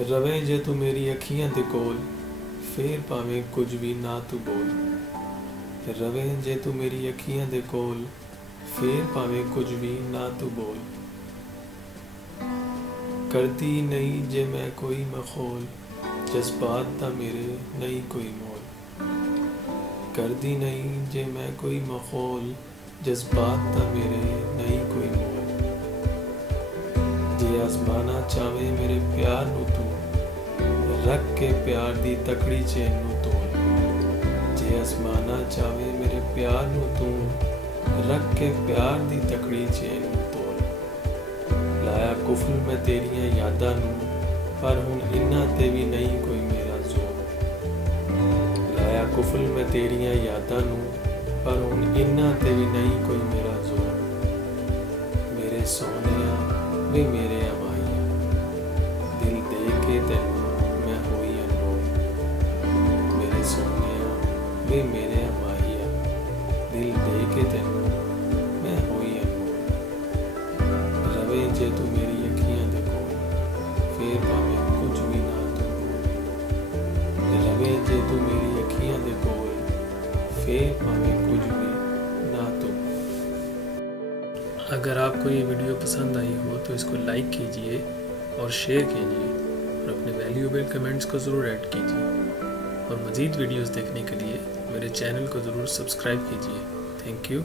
रवे जे तू मेरी अखियां दे कोल, फिर भावें कुछ भी ना तू बोल। रवे जे तू मेरी अखियां दे कोल, फिर भावें कुछ भी ना तू बोल। करदी नहीं जे मैं कोई मखौल, जज्बात दा मेरे नहीं कोई मोल। करदी नहीं जे मैं कोई मखौल, जज्बात दा मेरे नहीं कोई मोल। जे आजमाना चावे मेरे प्यार नू तू, रख के प्यार दी तकड़ी चेन नू तोल। जे आजमाना चावे मेरे प्यार नू तू, रख के प्यार दी तकड़ी चेन नू तोल। लाया कुफल मैं तेरियां यादां नू, पर हुण इन्हां ते भी नहीं कोई मेरा जोर। लाया कुफल मैं तेरियां यादां नू, पर हुण इन्हां ते भी नहीं कोई मेरा जोर। मेरे सोहणिया वे मेरे अमाइया, दिल दे के तैनू मैं होई अनमोल। मेरे सोहणिया वे मेरे अमाइया, दिल दे के तैनू मैं होई अनमोल। रवे जे तू मेरी अखियां दे कोल, फिर भावें कुछ भी ना तू बोल। रवे जे तू मेरी अखियां दे कोल, फिर भावें कुछ भी ना तू बोल। अगर आपको ये वीडियो पसंद आई हो तो इसको लाइक कीजिए और शेयर कीजिए और अपने वैल्यूएबल कमेंट्स को ज़रूर ऐड कीजिए। और मज़ीद वीडियोस देखने के लिए मेरे चैनल को ज़रूर सब्सक्राइब कीजिए। Thank you.